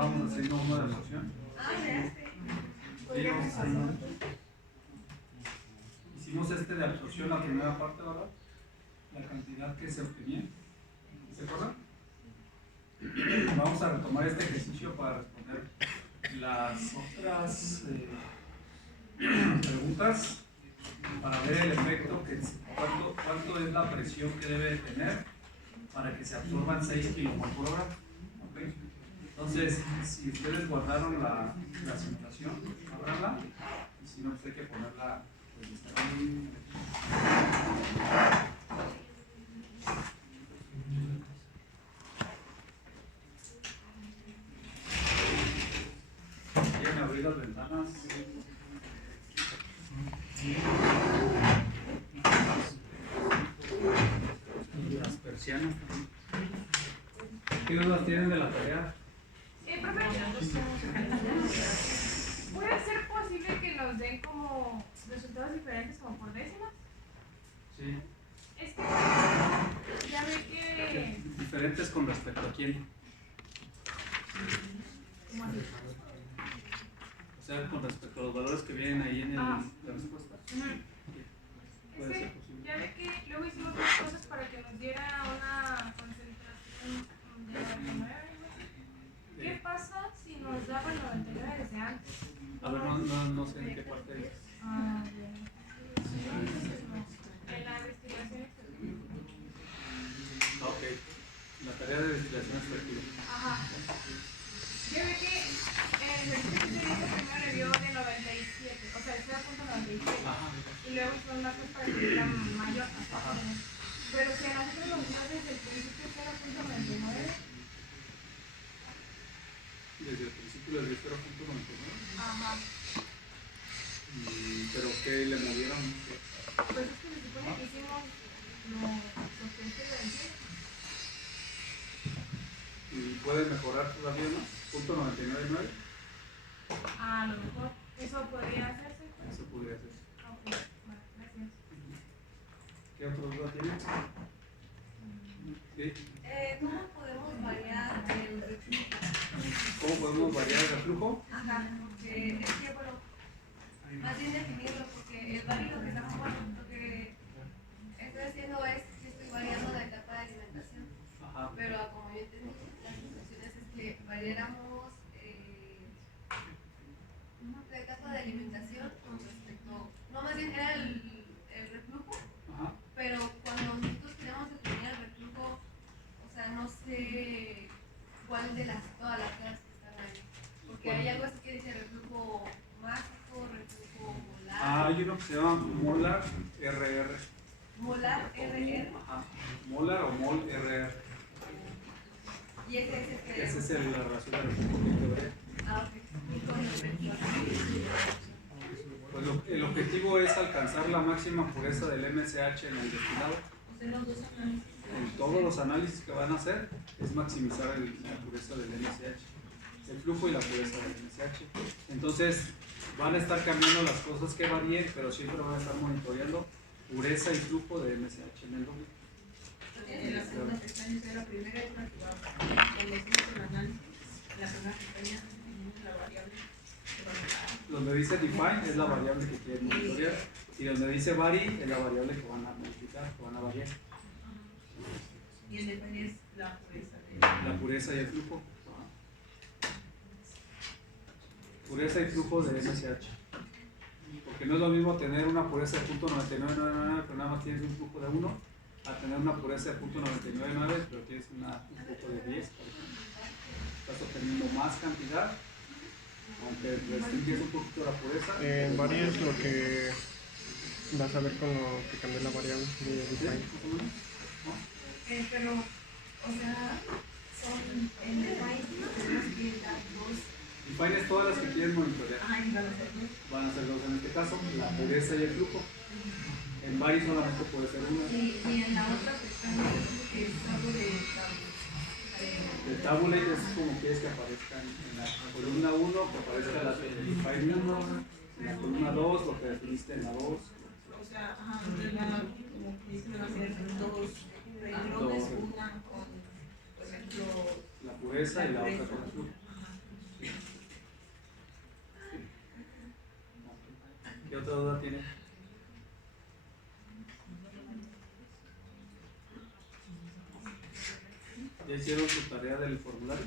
estábamos haciendo uno de absorción. Hicimos este de absorción, la primera parte, ¿verdad? La cantidad que se obtenía. ¿Se acuerdan? Vamos a retomar este ejercicio para responder las otras preguntas para ver el efecto, cuánto es la presión que debe tener para que se absorban 6 kmol por hora. ¿Okay? Entonces, si ustedes guardaron la simulación, ábranla, y si no, pues hay que ponerla. Pues, ¿quieren abrir las ventanas? Y las persianas también. ¿Qué dudas tienen de la tarea? Profe, ¿puede ser posible que nos den como resultados diferentes como por décimas? Sí. Es que ya ve que... ¿Diferentes con respecto a quién? ¿Cómo así? O sea, con respecto a los valores que vienen ahí en la respuesta. Es que ya ve que luego hicimos dos cosas para que nos diera una concentración de 99. ¿Qué pasa si nos daba el 99 desde antes? A ver, no sé en qué parte es. Ah, bien. En la destilación extractiva. Ok, la tarea de destilación extractiva. Ajá. Yo ve que en el ejercicio que hizo primero le dio de 97, o sea, de 0.97. Y luego hizo una cosa para que fuera mayor. Pero si a nosotros nos dio desde el principio 0.99. Desde el principio les dio 0.99. Ajá. ¿Pero qué le movieron? Pues es que se supone que hicimos lo que ustedes decían. ¿Y puede mejorar todavía más? ¿0.999? A lo mejor. ¿Eso podría hacerse? Eso podría ser. Ok, vale, gracias. ¿Qué otra duda tienen? ¿Sí? ¿Cómo podemos variar el reflujo? ¿Cómo podemos variar el reflujo? Ajá, porque es que, bueno, más bien definirlo, porque el válido que estamos, bueno, lo que estoy haciendo es que estoy variando la etapa de alimentación. Ajá. Pero como yo entendí, las instrucciones es que variáramos la etapa de alimentación con respecto, no, más bien era el reflujo. Ajá. Pero cuando nosotros queremos determinar el reflujo, o sea, no sé cuál de todas las clases que están ahí. Porque hay algo así que dice reflujo mágico, reflujo molar. Hay uno que se llama molar RR. Molar RR. Ajá. Molar o mol RR. Y ese es el que... Esa es la relación de reflujo que teoría. Ah, ok. Y con el reflujo. Pues el objetivo es alcanzar la máxima pureza del MSH en el destilado. O sea, los dos análisis. En todos los análisis que van a hacer es maximizar la pureza del MSH, el flujo y la pureza del MSH. Entonces van a estar cambiando las cosas que varíen, pero siempre van a estar monitoreando pureza y flujo de MSH en el doble. En la segunda pestaña, la primera es una que va cuando hicimos el análisis, en la segunda pestaña definimos la variable que va a dar. Donde dice define es la variable que quieren monitorear y donde dice vary es la variable que van a modificar, que van a variar. Y el define es la pureza La pureza y el flujo. Pureza y flujo de MSH. Porque no es lo mismo tener una pureza de .9999 pero nada más tienes un flujo de 1 a tener una pureza de .999 pero tienes un flujo de 10, por ejemplo. Estás obteniendo más cantidad, aunque restringes un poquito la pureza. Varía es lo que vas a ver con lo que cambia la variable de define. Pero, o sea, son en define, tenemos que dar dos. Define es todas las que quieren monitorear. Van a ser dos en este caso, la pureza y el flujo. En vary solamente puede ser uno. Y en la otra pestaña que es algo de El tabulate es como quieres que aparezca en la columna 1, que aparezca la define 1, en la columna 2, lo que definiste en la 2. O sea, ajá, como que dicen va a ser dos renglones, una con, por ejemplo, La pureza y la otra con el flujo. otra duda tiene? ¿Ya hicieron su tarea del formulario?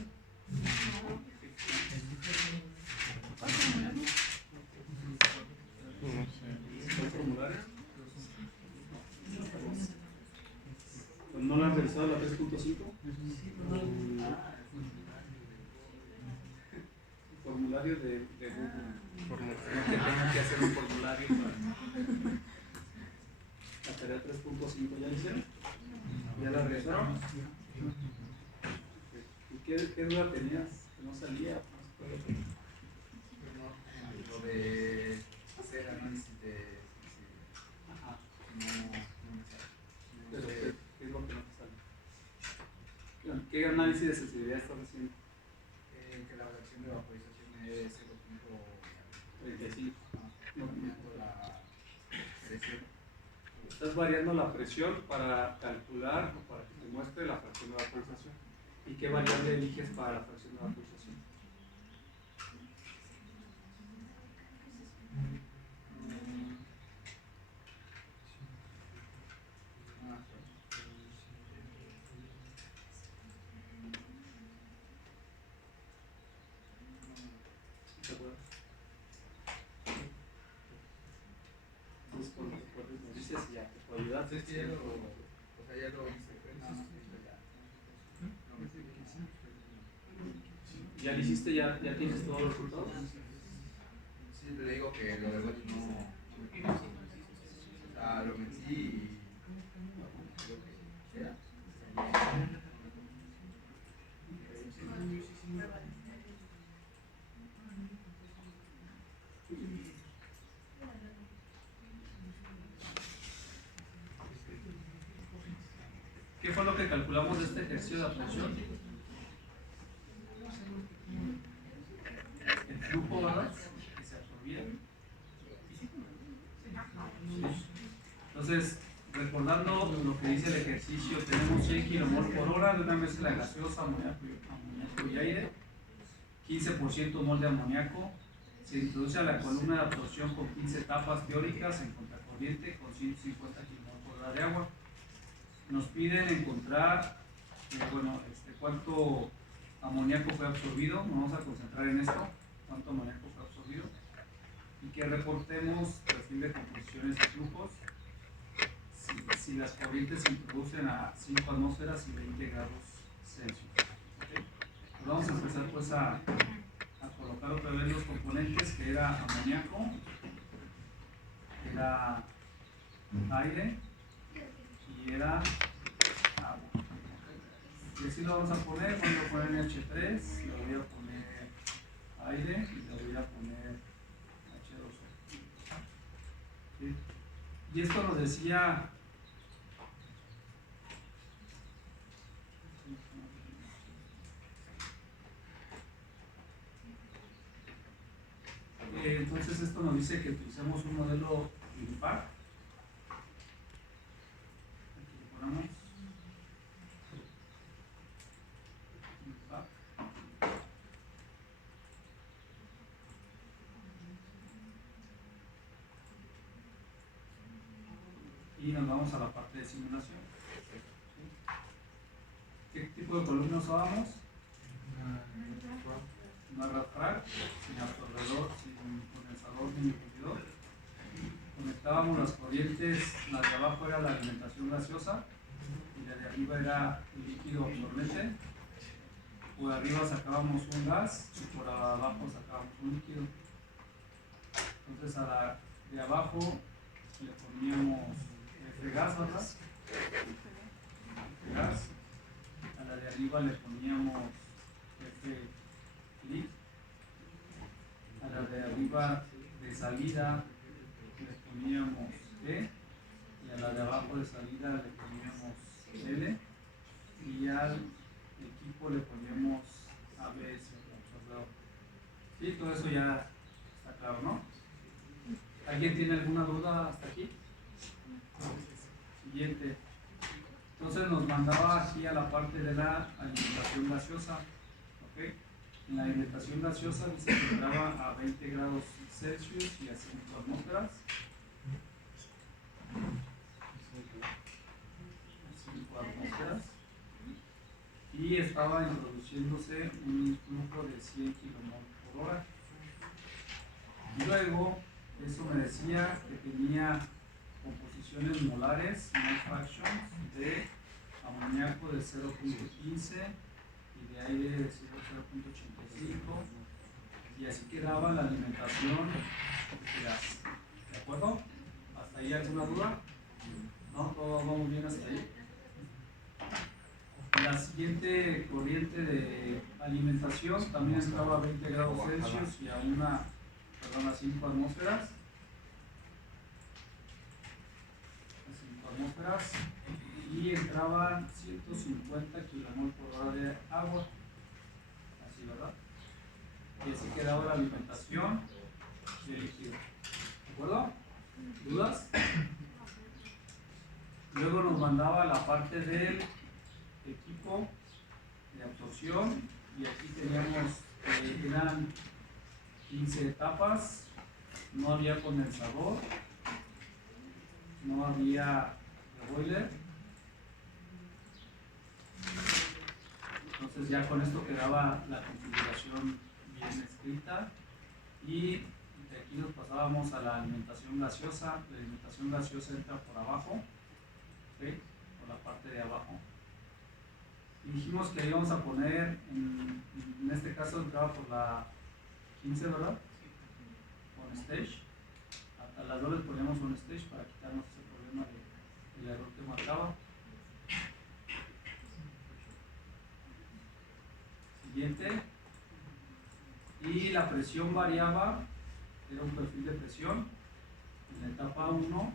¿El formulario? ¿No la han revisado la 3.5? Formulario de Google. No que tengan que hacer un formulario para la tarea 3.5. ¿Ya lo hicieron? ¿Ya la revisaron? ¿Y qué duda tenías? ¿Que no salía? Lo de hacer análisis de Ajá. no Pero, sé, ¿qué es lo que no te sale? ¿Qué análisis de sensibilidad estás haciendo? que la relación de vaporización es 35. variando la presión. Estás variando la presión para calcular o para que te muestre la fracción de vaporización. ¿Y qué variable eliges para la fracción de vaporización? ¿Te acuerdas? Entonces, cuando me dices ya, te puedo ayudar. Entonces ya lo, o sea, ya lo hice, pues, nada más que ya no me sirve. ¿Ya lo hiciste? ¿Ya tienes todos los resultados? Sí, le digo que lo verdad no me conozco. O sea, lo metí y creo que era. ¿Qué fue lo que calculamos de este ejercicio de absorción? El flujo, ¿verdad? Que se absorbía. Sí. Entonces, recordando lo que dice el ejercicio, tenemos 100 kmol por hora de una mezcla de gaseosa, amoníaco y aire, 15% mol de amoníaco. Se introduce a la columna de absorción con 15 etapas teóricas en contracorriente con 150 kmol por hora de agua. Nos piden encontrar cuánto amoníaco fue absorbido. Nos vamos a concentrar en esto, cuánto amoníaco fue absorbido, y que reportemos perfil de composiciones y flujos si las corrientes se introducen a 5 atmósferas y 20 grados Celsius. ¿Okay? Pues vamos a empezar pues a colocar otra vez los componentes, que era amoníaco, era aire y era agua. Y así lo vamos a poner. Voy a poner H3, le voy a poner aire y le voy a poner H2O. ¿Sí? Y esto nos decía entonces esto nos dice que utilizamos un modelo impar. Aquí lo ponemos. Impar. Y nos vamos a la parte de simulación. ¿Qué tipo de columna usábamos? Una RAD-FRAC, sin absorbedor, sin condensador ni inhibidor. Conectábamos las corrientes, la de abajo era la alimentación gaseosa y la de arriba era el líquido absorbente. Por arriba sacábamos un gas y por abajo sacábamos un líquido. Entonces a la de abajo le poníamos F-gas, ¿verdad? F-gas. A la de arriba le poníamos F-liq. A la de arriba de salida le poníamos E, y a la de abajo de salida le poníamos L, y al equipo le poníamos ABS. Sí, todo eso ya está claro, ¿no? ¿Alguien tiene alguna duda hasta aquí? Siguiente. Entonces nos mandaba aquí a la parte de la alimentación gaseosa. ¿Ok? En la alimentación gaseosa dice que entraba a 20 grados Celsius y a 5 atmósferas. 5 atmósferas. Y estaba introduciéndose un flujo de 100 kmol por hora. Y luego, eso me decía que tenía composiciones molares, mole fractions, de amoníaco de 0.15 y de aire de 0.85, y así quedaba la alimentación de gas. ¿De acuerdo? ¿Hasta ahí alguna duda? ¿No? ¿Todos vamos bien hasta ahí? La siguiente corriente de alimentación también entraba a 20 grados Celsius y a 5 atmósferas. 5 atmósferas. Y entraban 150 kmol por hora de agua. Así, ¿verdad? Y así quedaba la alimentación de líquido. ¿De acuerdo? ¿Dudas? Luego nos mandaba la parte del equipo de absorción, y aquí teníamos eran 15 etapas, no había condensador, no había boiler. Entonces ya con esto quedaba la configuración bien escrita, y de aquí nos pasábamos a la alimentación gaseosa. La alimentación gaseosa entra por abajo, ¿sí? Por la parte de abajo. Y dijimos que íbamos a poner, en este caso entraba por la 15, ¿verdad? On stage. A las dos les poníamos on stage para quitarnos ese problema del error que marcaba. Siguiente. Y la presión variaba, era un perfil de presión. En la etapa 1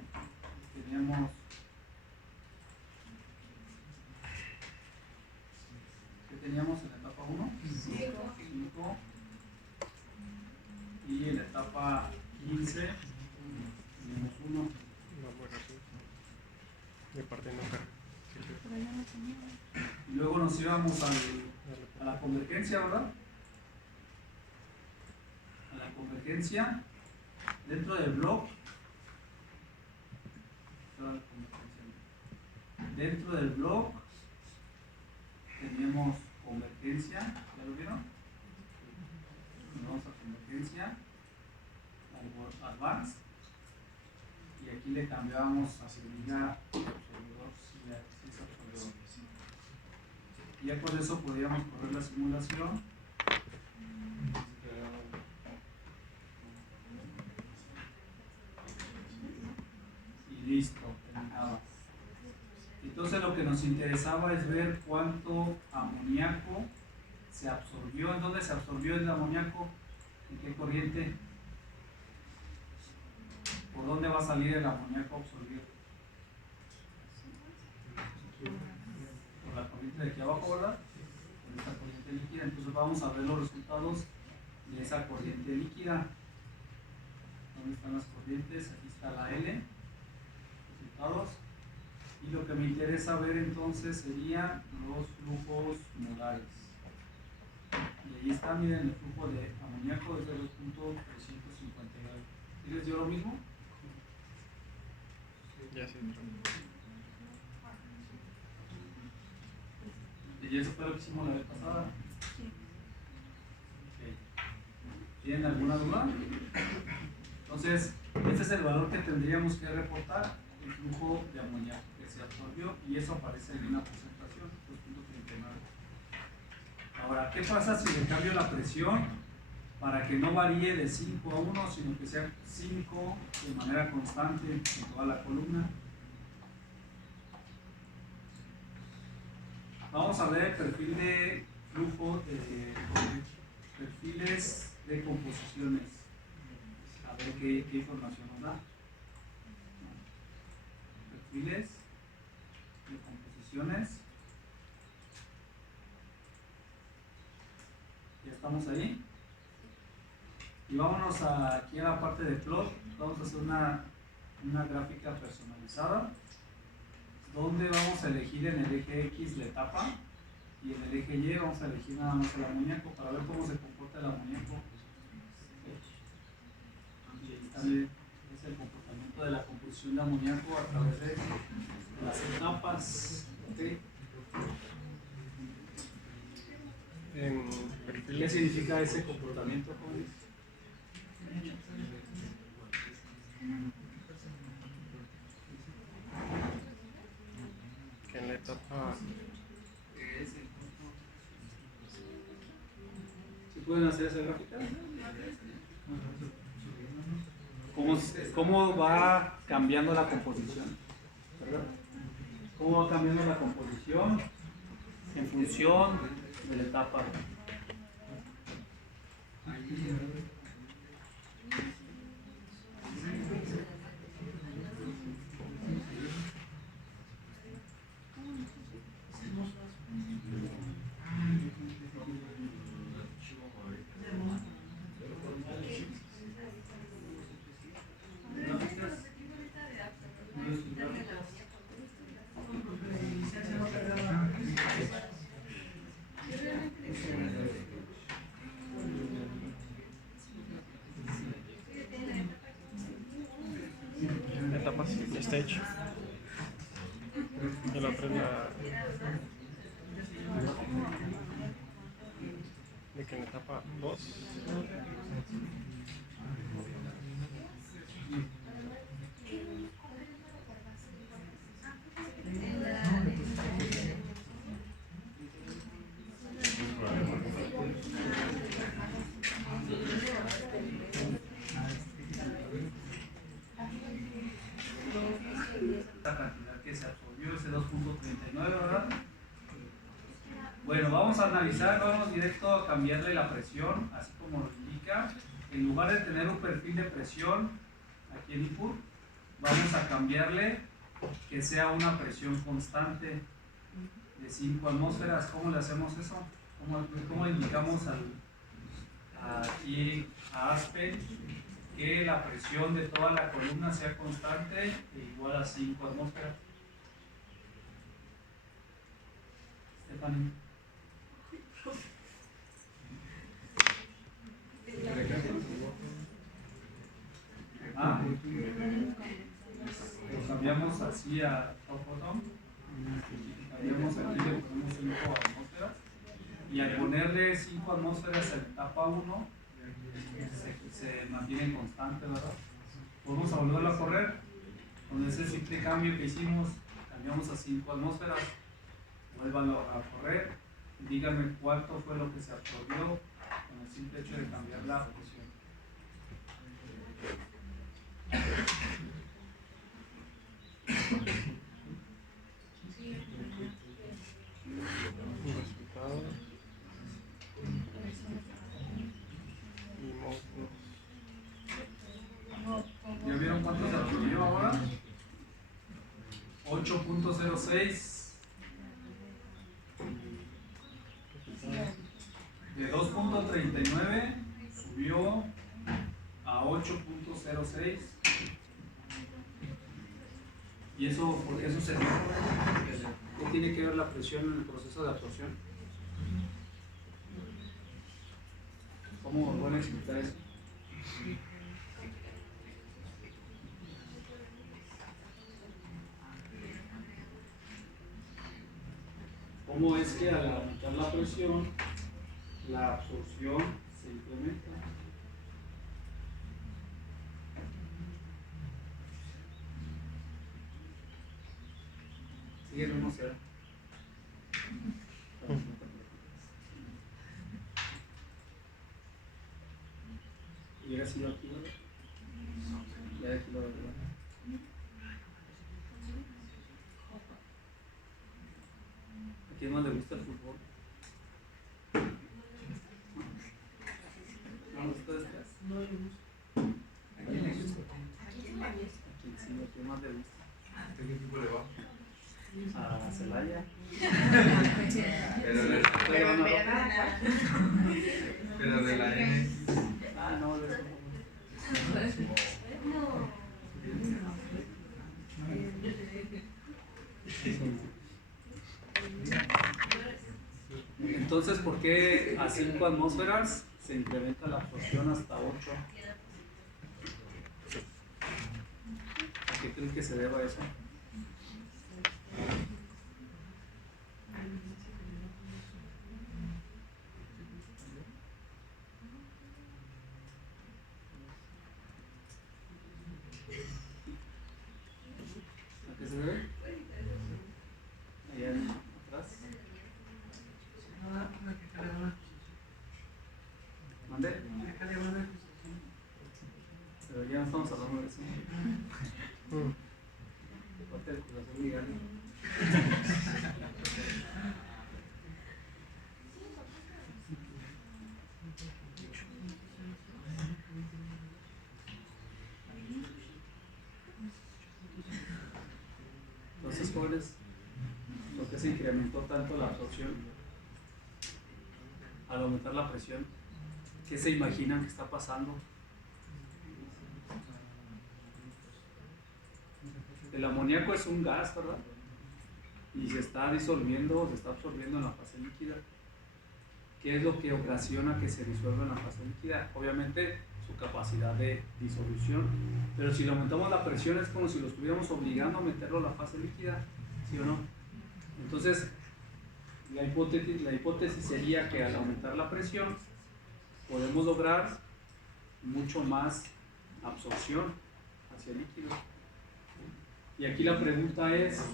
teníamos en la etapa 1? 5. Y en la etapa 15 tenemos 1. No, muy rápido. Y aparte no carga. Y luego nos íbamos a la convergencia, ¿verdad? A la convergencia dentro del bloque. Dentro del bloque teníamos convergencia, ¿ya lo vieron? Nos vamos a convergencia, advanced, y aquí le cambiábamos a que diga absorbedor, si es absorbedor. Y ya con eso podíamos correr la simulación. Y listo, terminaba. Entonces lo que nos interesaba es ver cuánto amoníaco se absorbió. ¿En dónde se absorbió el amoníaco? ¿En qué corriente? ¿Por dónde va a salir el amoníaco absorbido? Por la corriente de aquí abajo, ¿verdad? Por esta corriente líquida. Entonces vamos a ver los resultados de esa corriente líquida. ¿Dónde están las corrientes? Aquí está la L. Resultados. Y lo que me interesa ver entonces serían los flujos molares. Y ahí está, miren, el flujo de amoníaco es de 2.359. ¿Sí les dio lo mismo? Ya sí. Y eso fue lo que hicimos la vez pasada. Okay. ¿Tienen alguna duda? Entonces, este es el valor que tendríamos que reportar, el flujo de amoníaco que se absorbió, y eso aparece en una concentración, 2.39. Ahora, ¿qué pasa si le cambio la presión para que no varíe de 5 a 1, sino que sea 5 de manera constante en toda la columna? Vamos a ver el perfil de flujo de perfiles de composiciones. A ver qué información nos da. Perfiles de composiciones. Ya estamos ahí. Y vámonos aquí a la parte de plot. Vamos a hacer una gráfica personalizada, donde vamos a elegir en el eje X la etapa Y en el eje Y vamos a elegir nada más el amoníaco para ver cómo se comporta el amoníaco. Y ahí también es el comportamiento de la composición de amoníaco a través de las etapas. ¿Okay? En ¿Qué perfiles, significa ese comportamiento, jóvenes? que en la etapa ¿Sí pueden hacer esa gráfica? ¿Cómo va cambiando la composición? ¿Verdad? ¿Cómo va cambiando la composición en función de la etapa? etapas stage. Y la otra es la de que en etapa 2 Esta cantidad que se absorbió, ese 2.39, ¿verdad? Bueno, vamos a analizar, vamos directo a cambiarle la presión, así como lo indica. En lugar de tener un perfil de presión aquí en input, vamos a cambiarle que sea una presión constante de 5 atmósferas. ¿Cómo le hacemos eso? ¿Cómo indicamos aquí a Aspen que la presión de toda la columna sea constante e igual a 5 atmósferas? Stephanie. Lo cambiamos así a top bottom. Cambiamos aquí, le ponemos 5 atmósferas. Y al ponerle 5 atmósferas en etapa 1, se mantiene constante, ¿verdad? Vamos a volverlo a correr. Con ese simple cambio que hicimos, cambiamos a 5 atmósferas. Vuélvalo a correr. Díganme cuánto fue lo que se absorbió con el simple hecho de cambiar la presión. resultados y monstruos. ¿Ya vieron cuánto se absorbió ahora? 8.06. De 2.39 subió a 8.06. ¿Y eso por qué sucedió? ¿Qué tiene que ver la presión en el proceso de absorción? ¿Cómo van a explicar eso? ¿Cómo es que al aumentar la presión, la absorción se incrementa? Sigue en 1-0. ¿Y era así aquí, ¿verdad? Ya de aquí lo verdad. ¿A quién más le gusta el fútbol? ¿No le gusta este? No le gusta. ¿A quién le gusta? ¿A quién sí? ¿A quién más le gusta? ¿A qué equipo le va? A Celaya. Pero de la M. Ah, no, de eso no. Entonces, ¿por qué a 5 atmósferas se incrementa la absorción hasta 8? ¿A qué creen que se deba eso? ¿A qué se debe? Allá atrás. ¿Mande? Pero ya no estamos hablando de eso. Parte del corazón legal. Entonces, jóvenes, ¿por qué se incrementó tanto la absorción al aumentar la presión? ¿Qué se imaginan que está pasando? El amoníaco es un gas, ¿verdad? Y se está disolviendo, se está absorbiendo en la fase líquida. ¿Qué es lo que ocasiona que se disuelva en la fase líquida? Obviamente su capacidad de disolución, pero si le aumentamos la presión es como si lo estuviéramos obligando a meterlo a la fase líquida, ¿sí o no? Entonces, la hipótesis sería que al aumentar la presión podemos lograr mucho más absorción hacia el líquido. Y aquí la pregunta es,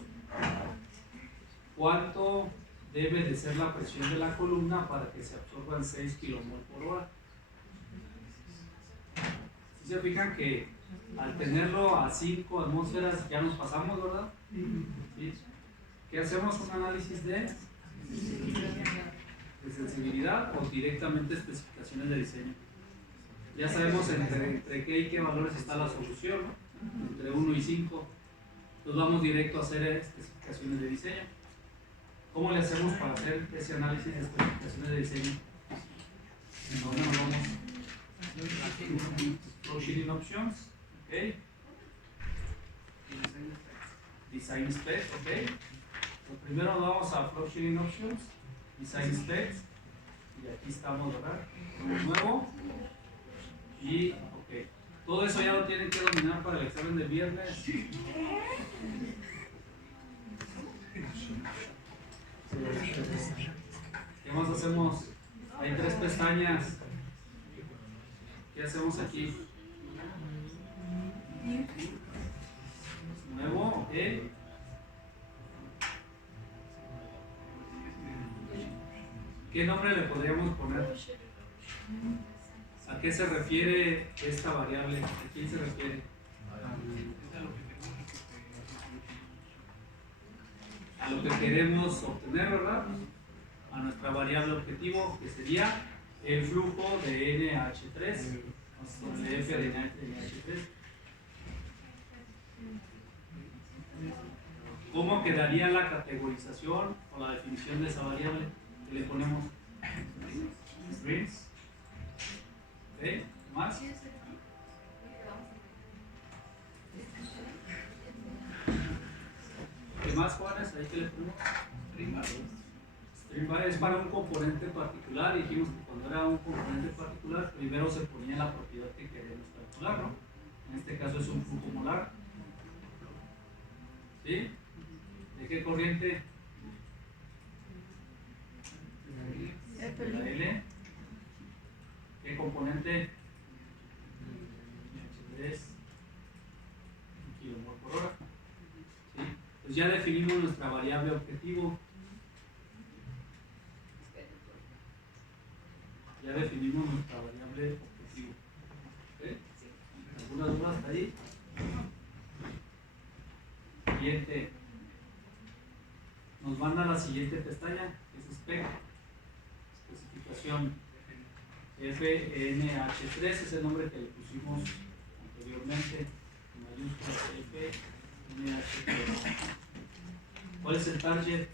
¿cuánto debe de ser la presión de la columna para que se absorban 6 kmol por hora? Si se fijan que al tenerlo a 5 atmósferas ya nos pasamos, ¿verdad? ¿Sí? ¿Qué hacemos? ¿Un análisis de sensibilidad o directamente especificaciones de diseño? Ya sabemos entre qué y qué valores está la solución, ¿no? Entre 1 y 5. Entonces vamos directo a hacer especificaciones de diseño. ¿Cómo le hacemos para hacer ese análisis de especificaciones de diseño? ¿A dónde nos vamos? Flow Sheeting Options, ok. Design Specs, ok. Lo primero nos vamos a Flow Sheeting Options, Design Specs, y aquí estamos, ¿verdad? Nuevo, y ok. Todo eso ya lo tienen que dominar para el examen del viernes. ¿Qué más hacemos? Hay 3 pestañas. ¿Qué hacemos aquí? Nuevo, ok. ¿Qué nombre le podríamos poner? ¿A qué se refiere esta variable? ¿A quién se refiere? A lo que queremos obtener, ¿verdad? A nuestra variable objetivo, que sería el flujo de NH3, o el F de NH3. ¿Cómo quedaría la categorización o la definición de esa variable? ¿Qué le ponemos? Strings. ¿Ok? ¿Más? ¿Qué más, Juanes? ¿Ahí qué le ponemos? String var es para un componente particular. Dijimos que cuando era un componente particular, primero se ponía la propiedad que queremos calcular, ¿no? En este caso es un flujo molar. ¿Sí? ¿De qué corriente? La L. ¿Qué componente? 3 kmol por hora. ¿Sí? Pues ya definimos nuestra variable objetivo. Ya definimos nuestra variable objetivo. ¿Okay? ¿Alguna duda hasta ahí? Siguiente. Nos manda a la siguiente pestaña, que es spec. Especificación. FNH3 es el nombre que le pusimos anteriormente, en mayúsculas FNH3. ¿Cuál es el target?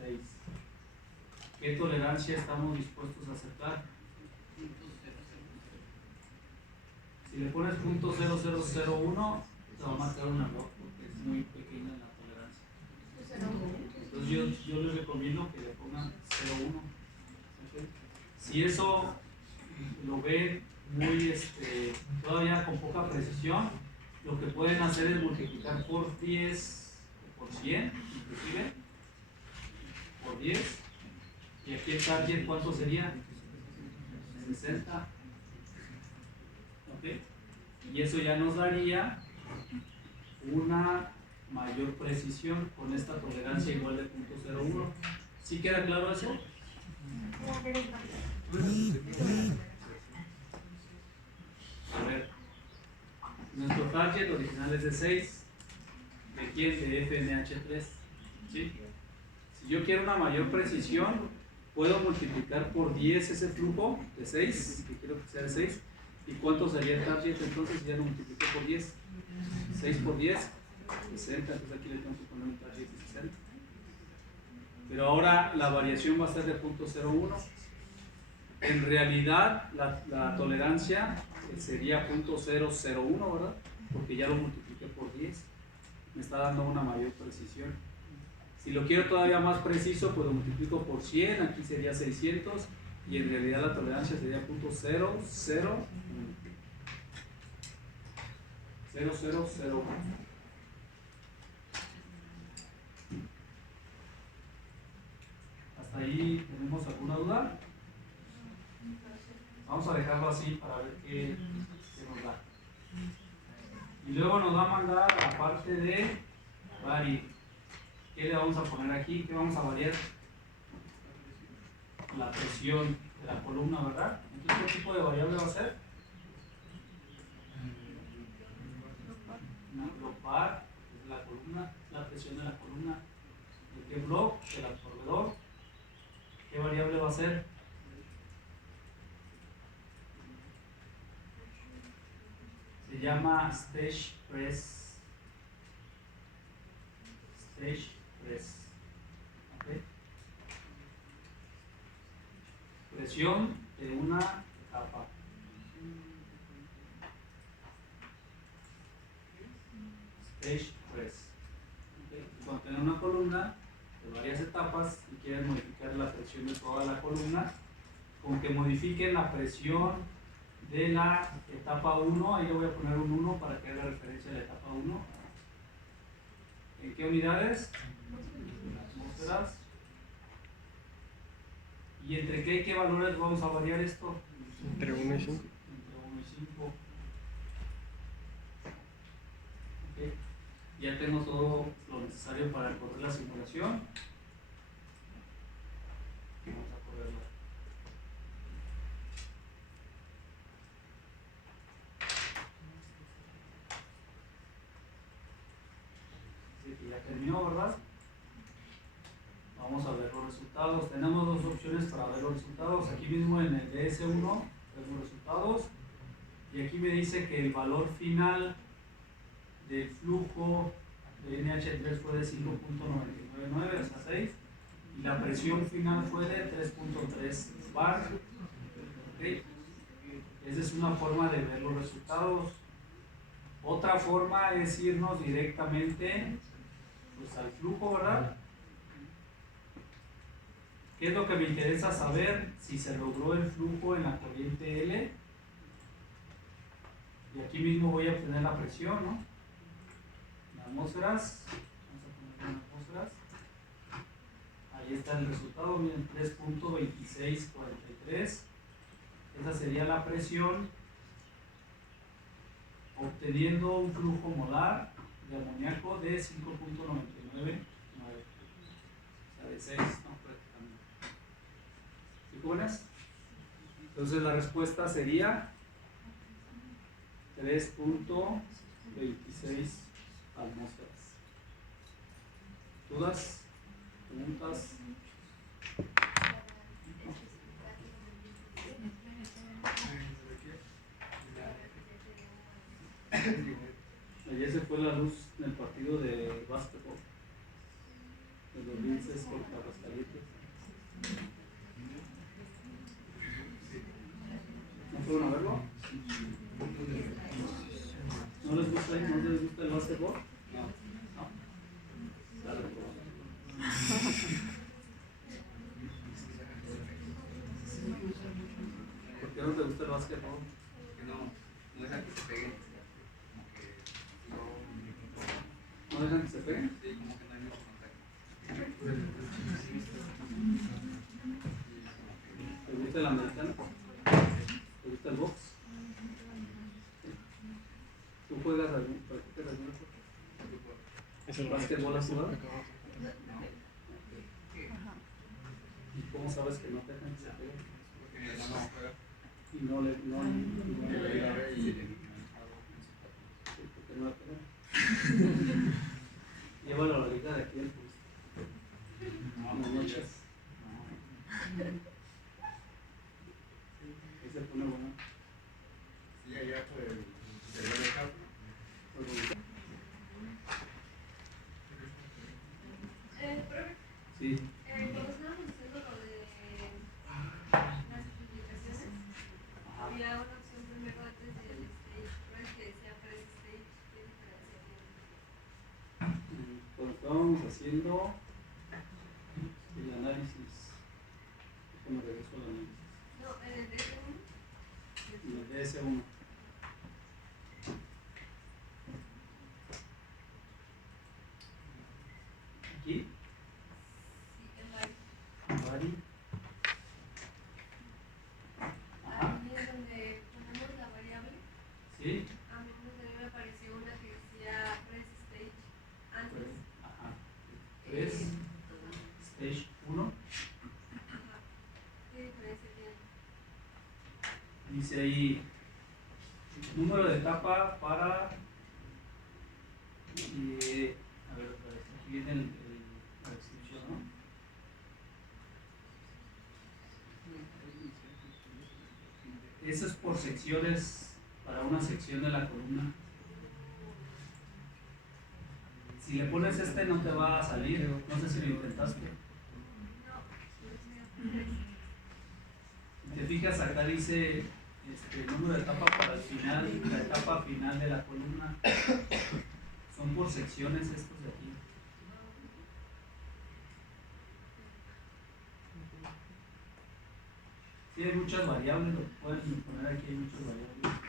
6. ¿Qué tolerancia estamos dispuestos a aceptar? Si le pones .0001, te va a marcar una error porque es muy pequeña la tolerancia. Entonces yo les recomiendo que le pongan 0.0001. .01. ¿Ok? Si eso lo ven muy todavía con poca precisión, lo que pueden hacer es multiplicar por 10 o por 100 inclusive, por 10, y aquí el target ¿cuánto sería? 60. ¿Ok? Y eso ya nos daría una mayor precisión con esta tolerancia igual de 0.01. ¿Sí queda claro eso? A ver, nuestro target original es de 6. ¿De quién? De FNH3. ¿Sí? Si yo quiero una mayor precisión, puedo multiplicar por 10 ese flujo de 6, que quiero que sea de 6. ¿Y cuánto sería el target entonces si ya lo multiplico por 10? 6 por 10, 60. Entonces aquí le tengo que poner un target de 60. Pero ahora la variación va a ser de 0.01. En realidad la tolerancia sería 0.001, ¿verdad? Porque ya lo multipliqué por 10. Me está dando una mayor precisión. Si lo quiero todavía más preciso, pues lo multiplico por 100, aquí sería 600, y en realidad la tolerancia sería 0.001. 0001. ¿Hasta ahí tenemos alguna duda? Vamos a dejarlo así para ver qué nos da. Y luego nos va a mandar a la parte de variar. ¿Qué le vamos a poner aquí? ¿Qué vamos a variar? La presión de la columna, ¿verdad? Entonces, ¿qué tipo de variable va a ser? Una block bar, es la columna, la presión de la columna. ¿De qué block? Del absorbedor. ¿Qué variable va a ser? Se llama stage press. Stage press. ¿Okay? Presión de una etapa. Stage press. ¿Okay? Cuando tenés una columna de varias etapas y quieres modificar la presión de toda la columna, con que modifiquen la presión de la etapa 1, ahí le voy a poner un 1 para que haga referencia a la etapa 1. ¿En qué unidades? Atmósferas. ¿Y entre qué y qué valores vamos a variar esto? Entre 1 y 5. Entre 1 y 5. Okay. Ya tengo todo lo necesario para correr la simulación. Vamos a correrla. Así que ya terminó, ¿verdad? Vamos a ver los resultados. Tenemos dos opciones para ver los resultados. Aquí mismo en el DS1 vemos los resultados. Y aquí me dice que el valor final del flujo de NH3 fue de 5.999, o sea 6. Y la presión final fue de 3.3 bar. ¿Okay? Esa es una forma de ver los resultados. Otra forma es irnos directamente pues, al flujo, ¿verdad? ¿Qué es lo que me interesa saber? Si se logró el flujo en la corriente L. Y aquí mismo voy a obtener la presión, ¿no? En atmósferas. Vamos a poner en atmósferas. Ahí está el resultado, miren, 3.2643. Esa sería la presión, obteniendo un flujo molar de amoníaco de 5.999. O sea, de 6, ¿no? Prácticamente. ¿Sí, jóvenes? Entonces la respuesta sería 3.26 atmósferas. ¿Dudas? ¿Preguntas? Ayer se fue la luz en el partido de básquetbol de los Linces contra Aguascalientes. ¿No fueron a verlo? ¿No les gusta el básquetbol? No. qué no te gusta el básquetbol? Que no dejan que se peguen. Como que ¿No dejan que se peguen? sí, como que no hay mucho contacto. ¿Te gusta el americano? ¿Te gusta el box? ¿Tú juegas algún, practicas algún deporte? Es el ¿Básquetbol has jugado? Acabamos. ¿Y cómo sabes que no te dejan que se peguen? Porque mi hermano juega. Y no le Y lo iba a ver y le porque no la pegan. Llévalo a la liga de aquí al pues. Buenas noches. Ahí se pone bueno. Sí, allá por el interior de casa. Muy bonito. Profe, Sí. cuando estábamos diciendo lo de las publicaciones, había una opción primero antes del stage press que decía press stage. ¿Qué diferencia tiene? Cuando estábamos haciendo el análisis, déjame regreso al análisis. No, en el DS1. En el DS1. Aquí, Sí, en la Bari. Ajá. ahí es donde ponemos la variable. Sí. A mí me apareció una que decía press stage antes. Ajá. 3, stage 1. Ajá. ¿Qué diferencia tiene? Dice ahí número de etapa para. A ver, otra vez. Aquí viene la descripción, ¿no? Eso es por secciones, para una sección de la columna. Si le pones este no te va a salir, no sé si lo intentaste. Si te fijas acá dice número de etapa para el final, la etapa final de la columna. Son por secciones estos de aquí. Sí, hay muchas variables, lo que pueden poner aquí hay muchas variables.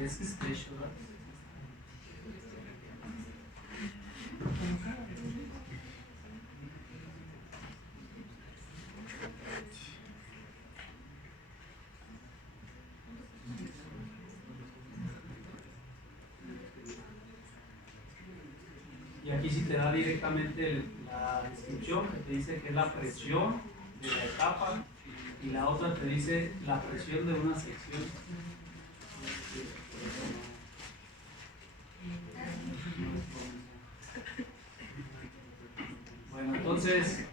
Es stage, ¿verdad? Y aquí sí te da directamente la descripción que te dice que es la presión de la etapa y la otra te dice la presión de una sección. Bueno, entonces,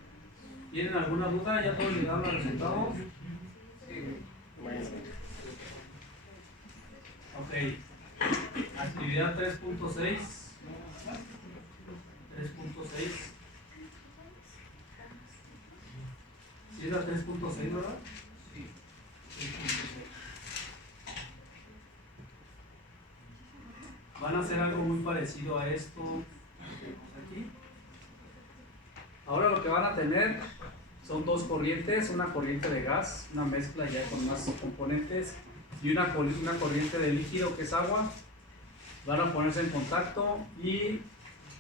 ¿tienen alguna duda? ¿Ya todos llegaron al resultado? Ok. Actividad 3.6. 3.6. ¿Sí es la 3.6, verdad? Sí. 3.6. Van a hacer algo muy parecido a esto que vemos aquí. Ahora lo que van a tener son dos corrientes, una corriente de gas, una mezcla ya con más componentes, y una corriente de líquido que es agua. Van a ponerse en contacto y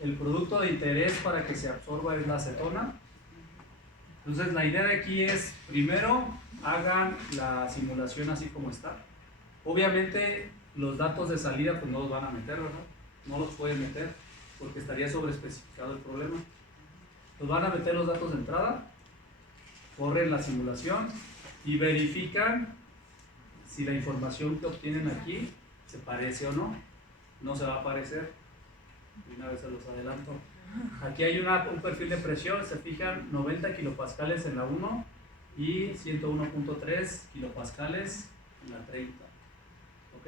el producto de interés para que se absorba es la acetona. Entonces la idea de aquí es, primero hagan la simulación así como está. Obviamente los datos de salida pues no los van a meter, ¿verdad? No los pueden meter porque estaría sobreespecificado el problema. Pues van a meter los datos de entrada, corren la simulación y verifican si la información que obtienen aquí se parece o no. No se va a parecer. Una vez se los adelanto. Aquí hay un perfil de presión, se fijan 90 kilopascales en la 1 y 101.3 kilopascales en la 30. ¿Ok?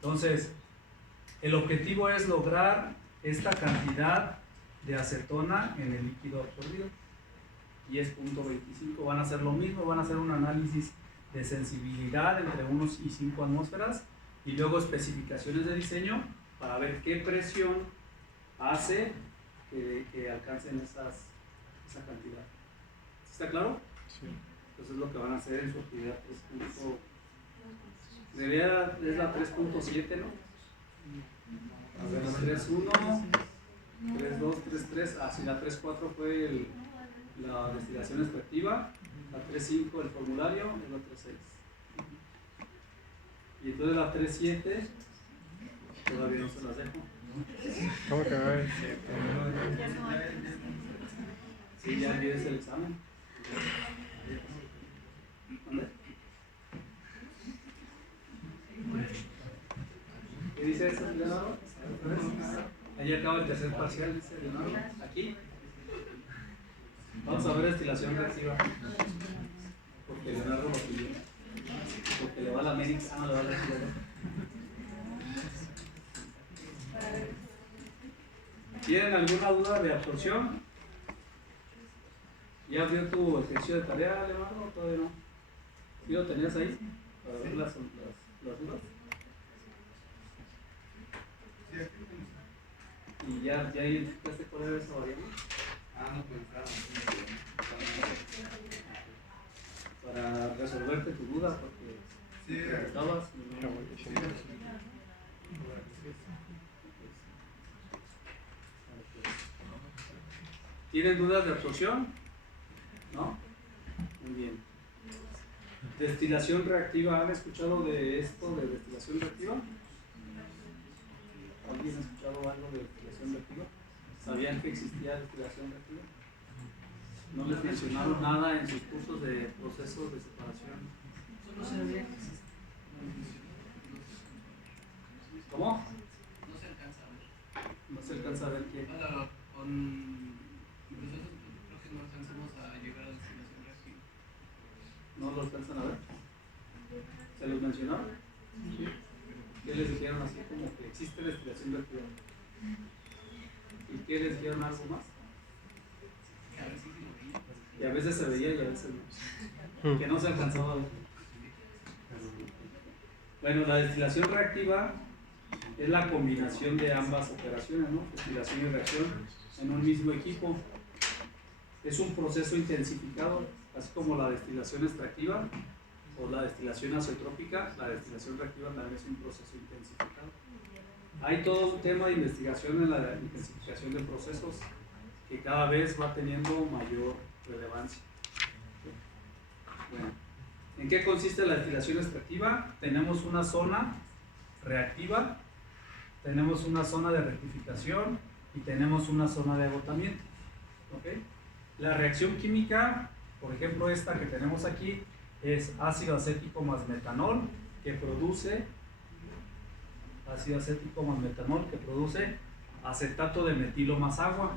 Entonces, el objetivo es lograr esta cantidad de acetona en el líquido absorbido y es 0.25. Van a hacer lo mismo, van a hacer un análisis de sensibilidad entre 1 y 5 atmósferas, y luego especificaciones de diseño para ver qué presión hace que alcancen esa cantidad. ¿Está claro? Sí. Entonces lo que van a hacer en su actividad 3. Es la 3.7, ¿no? A ver, la 3.1, 3.2, 3.3, así la 3.4 fue la destilación extractiva, la 3.5 el formulario y la 3.6. Y entonces la 3.7 todavía no se las dejo. ¿Cómo que va a haber? Sí, ya envíes el examen. ¿Dónde? ¿Qué dice eso, Leonardo? Ahí acaba el tercer parcial, dice Leonardo. Aquí. Vamos a ver destilación reactiva. Porque Leonardo lo pidió. Porque le va a la América. Ah, no, le va a la Chile. ¿Tienen alguna duda de absorción? ¿Ya abrió tu ejercicio de tarea, Leonardo, o todavía no? ¿Sí lo tenías ahí? Para ver las dudas. ¿Y ya identificaste cuál era esa variable? No pensaba. Para resolverte tu duda, porque Sí, estabas. Ah, buenísimo. ¿Tienen dudas de absorción? ¿No? Muy bien. Destilación reactiva. ¿Han escuchado de esto, de destilación reactiva? ¿Alguien ha escuchado algo de destilación reactiva? ¿Sabían que existía destilación reactiva? ¿No les mencionaron nada en sus cursos de procesos de separación? Solo se ve. ¿Cómo? No se alcanza a ver. No se alcanza a ver quién. Bueno, con procesos creo que no alcanzamos a llegar a la destilación reactiva. ¿No lo alcanzan a ver? ¿Se los mencionaron? ¿Qué les dijeron así como que existe destilación reactiva? ¿Y qué les dijeron algo más? A ver si lo veía. Y a veces se veía y a veces no. Que no se alcanzaba a ver. Bueno, la destilación reactiva es la combinación de ambas operaciones, ¿no? Destilación y reacción en un mismo equipo. Es un proceso intensificado, así como la destilación extractiva o la destilación azeotrópica. La destilación reactiva también es un proceso intensificado. Hay todo un tema de investigación en la intensificación de procesos que cada vez va teniendo mayor relevancia. Bueno, ¿en qué consiste la destilación extractiva? Tenemos una zona reactiva, tenemos una zona de rectificación y tenemos una zona de agotamiento. ¿Okay? La reacción química, por ejemplo esta que tenemos aquí, es ácido acético más metanol que produce acetato de metilo más agua.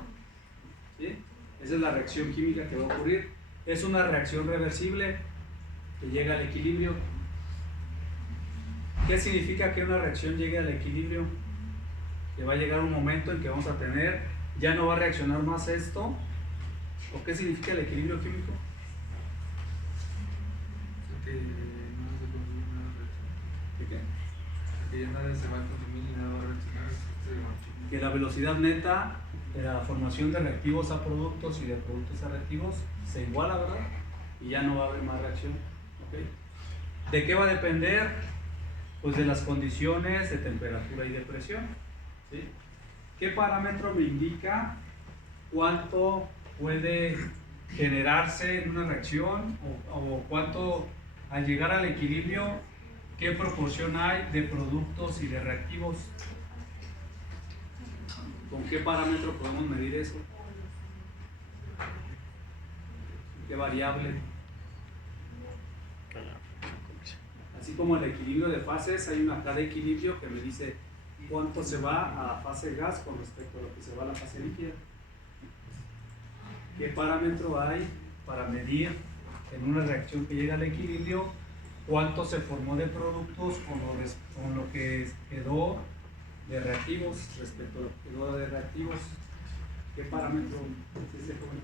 ¿Sí? Esa es la reacción química que va a ocurrir. Es una reacción reversible que llega al equilibrio. ¿Qué significa que una reacción llegue al equilibrio? Que va a llegar un momento en que vamos a tener, ya no va a reaccionar más esto. ¿O qué significa el equilibrio químico? que no se consume nada reacción. ¿De qué? Que ya nada se va a consumir ni nada va a reaccionar. Que la velocidad neta de la formación de reactivos a productos y de productos a reactivos se iguala, ¿verdad? Y ya no va a haber más reacción. ¿Okay? ¿De qué va a depender? Pues de las condiciones de temperatura y de presión. ¿Sí? ¿Qué parámetro me indica cuánto puede generarse en una reacción o cuánto al llegar al equilibrio, qué proporción hay de productos y de reactivos? ¿Con qué parámetro podemos medir eso? ¿Qué variable? Así como el equilibrio de fases, hay una K de equilibrio que me dice cuánto se va a fase gas con respecto a lo que se va a la fase líquida. ¿Qué parámetro hay para medir en una reacción que llega al equilibrio cuánto se formó de productos con lo que quedó de reactivos respecto a lo que quedó de reactivos? ¿Qué parámetro es ese, jóvenes?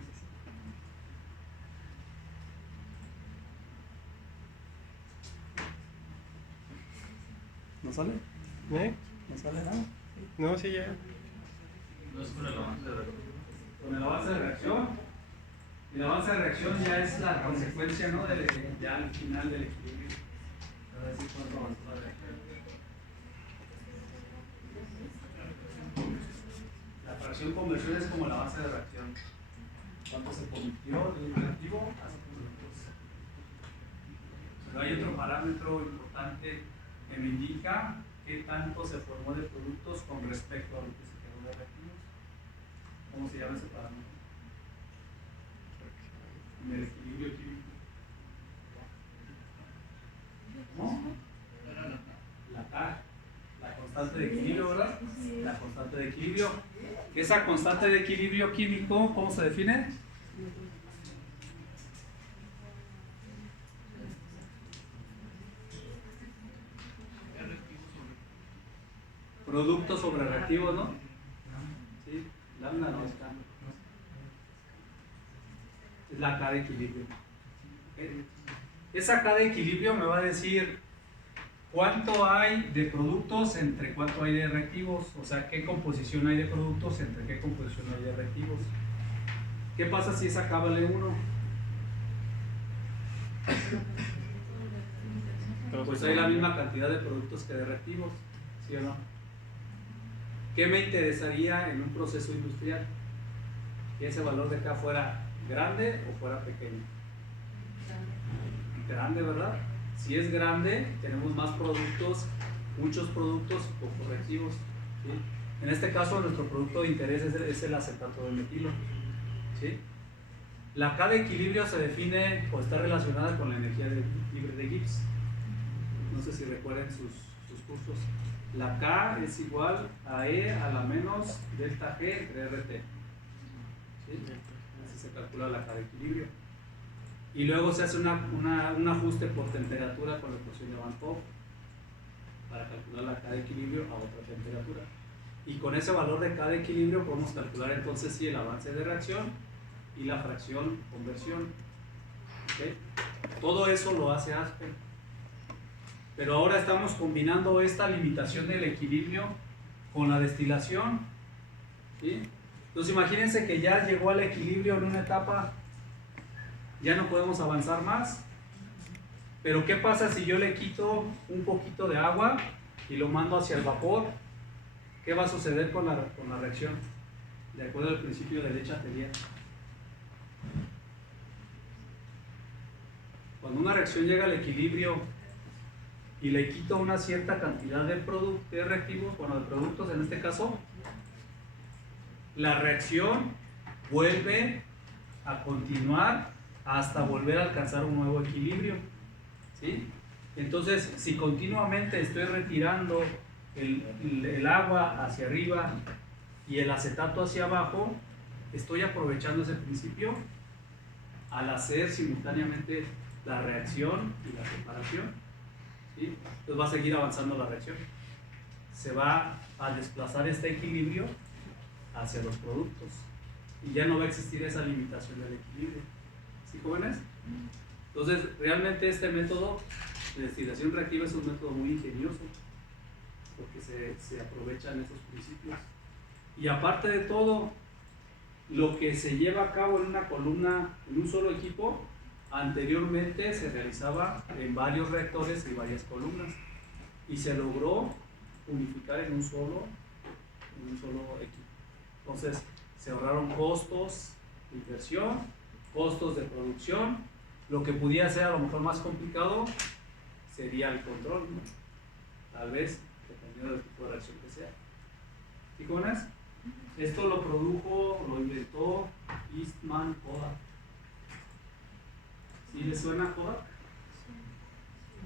¿No sale? ¿Eh? ¿No sale nada? No, sí, ya. No es con el avance de reacción. Con el avance de reacción. El avance de reacción ya es la consecuencia, ¿no? Ya al final del equilibrio. A ver si cuánto avanzó la reacción. La fracción conversión es como el avance de reacción. ¿Cuánto se convirtió de un reactivo a productos? Pero hay otro parámetro importante que me indica qué tanto se formó de productos con respecto a lo que se quedó de reactivos. ¿Cómo se llama ese parámetro? En el equilibrio químico. ¿Cómo? La K, la constante de equilibrio, ¿verdad? La constante de equilibrio. Esa constante de equilibrio químico, ¿cómo se define? Producto sobre reactivo, ¿no? Sí, lámina no está. Es la K de equilibrio. ¿Okay? Esa K de equilibrio me va a decir cuánto hay de productos entre cuánto hay de reactivos, o sea, qué composición hay de productos entre qué composición hay de reactivos. ¿Qué pasa si esa K vale 1? Pues hay la misma cantidad de productos que de reactivos, ¿sí o no? ¿Qué me interesaría en un proceso industrial? Que ese valor de K fuera grande o fuera pequeño. Grande, ¿verdad? Si es grande, tenemos más productos, muchos productos poco reactivos, ¿sí? En este caso, nuestro producto de interés es el acetato de metilo, ¿sí? La K de equilibrio se define o está relacionada con la energía libre de Gibbs. No sé si recuerden sus cursos. La K es igual a E a la menos delta G entre RT. ¿Sí? Así se calcula la K de equilibrio. Y luego se hace un ajuste por temperatura con la ecuación de Van Hoff para calcular la K de equilibrio a otra temperatura. Y con ese valor de K de equilibrio podemos calcular entonces sí el avance de reacción y la fracción conversión. ¿Okay? Todo eso lo hace Asper. Pero ahora estamos combinando esta limitación del equilibrio con la destilación, ¿sí? Entonces imagínense que ya llegó al equilibrio en una etapa, ya no podemos avanzar más. Pero ¿qué pasa si yo le quito un poquito de agua y lo mando hacia el vapor? ¿Qué va a suceder con la reacción? De acuerdo al principio de Le Chatelier. Cuando una reacción llega al equilibrio y le quito una cierta cantidad de reactivos, bueno, de productos en este caso, la reacción vuelve a continuar hasta volver a alcanzar un nuevo equilibrio, ¿sí? Entonces, si continuamente estoy retirando el agua hacia arriba y el acetato hacia abajo, estoy aprovechando ese principio al hacer simultáneamente la reacción y la separación, ¿sí? Entonces va a seguir avanzando la reacción. Se va a desplazar este equilibrio hacia los productos y ya no va a existir esa limitación del equilibrio. ¿Sí, jóvenes? Entonces, realmente este método de destilación reactiva es un método muy ingenioso porque se aprovechan esos principios. Y aparte de todo, lo que se lleva a cabo en una columna, en un solo equipo, anteriormente se realizaba en varios reactores y varias columnas y se logró unificar en un solo equipo. Entonces se ahorraron costos de inversión, costos de producción. Lo que pudiera ser a lo mejor más complicado sería el control, ¿no? Tal vez, dependiendo del tipo de reacción que sea. ¿Sí, jóvenes? Esto lo produjo, lo inventó Eastman Kodak. ¿Sí les suena Kodak?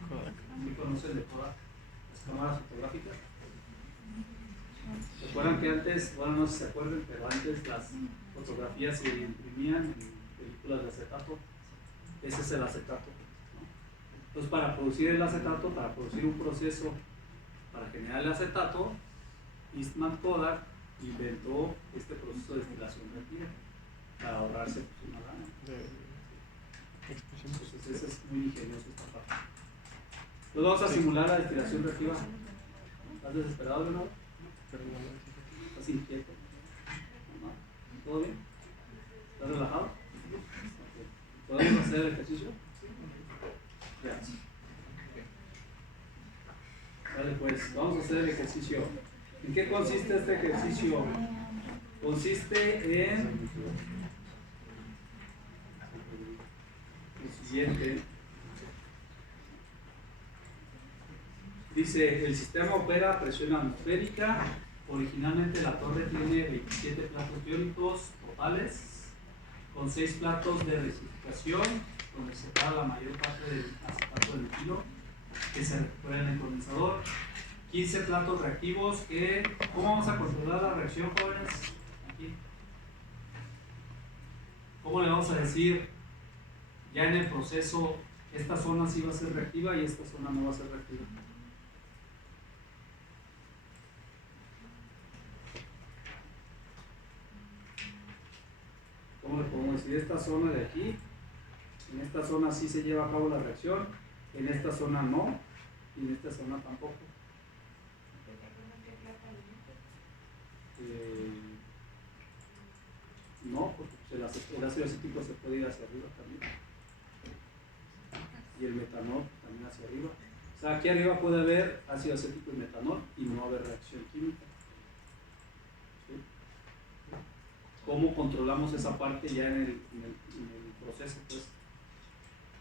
¿Sí conocen de Kodak? Las cámaras fotográficas. ¿Se acuerdan que antes, bueno, no sé si se acuerdan, pero antes las fotografías se imprimían en películas de acetato? Ese es el acetato, ¿no? Entonces, para producir el acetato, para producir un proceso para generar el acetato, Eastman Kodak inventó este proceso de destilación reactiva para ahorrarse pues, una lana. Entonces ese es muy ingenioso esta parte. Entonces vamos a simular la destilación reactiva. ¿Estás desesperado, Leonardo? Pero no, no, ¿Estás inquieto? ¿No? ¿Todo bien? ¿Estás relajado? Ok. ¿Podemos hacer el ejercicio? Ya. Vale, pues vamos a hacer el ejercicio. ¿En qué consiste este ejercicio? Consiste en lo siguiente. Dice, el sistema opera a presión atmosférica. Originalmente la torre tiene 27 platos teóricos totales, con 6 platos de rectificación, donde se separa la mayor parte del acetato del metilo, que se recupera en el condensador. 15 platos reactivos que... ¿Cómo vamos a controlar la reacción, jóvenes? Aquí. ¿Cómo le vamos a decir ya en el proceso esta zona sí va a ser reactiva y esta zona no va a ser reactiva? ¿Cómo le podemos decir? Esta zona de aquí, en esta zona sí se lleva a cabo la reacción, en esta zona no, y en esta zona tampoco. No, porque el ácido acético se puede ir hacia arriba también. Y el metanol también hacia arriba. O sea, aquí arriba puede haber ácido acético y metanol y no haber reacción química. ¿Sí? ¿Cómo controlamos esa parte ya en el proceso, pues,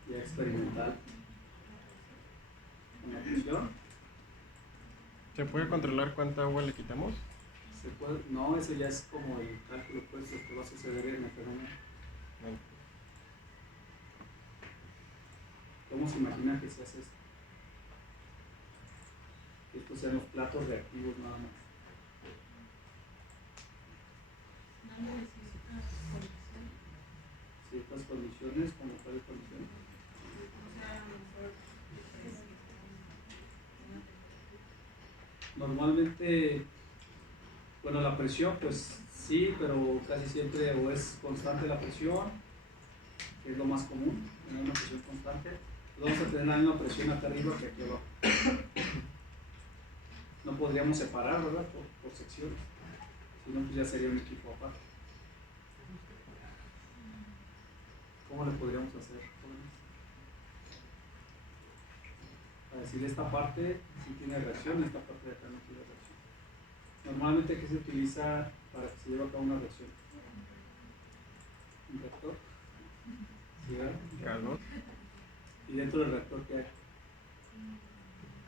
ya experimental? Con la presión. ¿Se puede controlar cuánta agua le quitamos? ¿Se puede? No, eso ya es como el cálculo, pues, que va a suceder en el fenómeno. ¿Cómo se imagina que se hace esto? Que estos sean los platos reactivos nada más. No necesitas condición. Ciertas condiciones, como cuáles condiciones. O sea, a lo mejor Normalmente, bueno, la presión, pues sí, pero casi siempre o es constante la presión, que es lo más común, tener una presión constante. Vamos a tener la misma presión acá arriba que aquí abajo. No podríamos separar, ¿verdad? Por secciones. Si no, pues ya sería un equipo aparte. ¿Cómo le podríamos hacer? Para decir, esta parte sí tiene reacción, esta parte de acá no tiene reacción. Normalmente, ¿qué se utiliza para que se lleve a cabo una reacción? ¿Un reactor? ¿Sí, verdad? Calor. ¿Y dentro del reactor qué hay?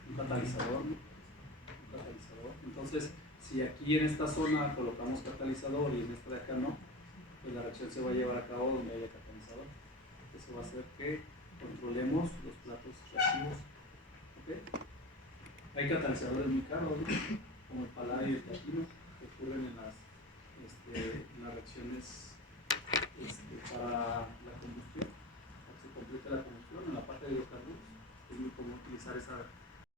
Un catalizador, ¿no? Un catalizador. Entonces, si aquí en esta zona colocamos catalizador y en esta de acá no, pues la reacción se va a llevar a cabo donde haya catalizador. Eso va a hacer que controlemos los platos reactivos. ¿Okay? Hay catalizadores muy caros, ¿no? Como el paladio y el platino, que ocurren en las reacciones para la combustión, para que se complete la combustión en la parte de hidrocarburos. Es muy común utilizar esa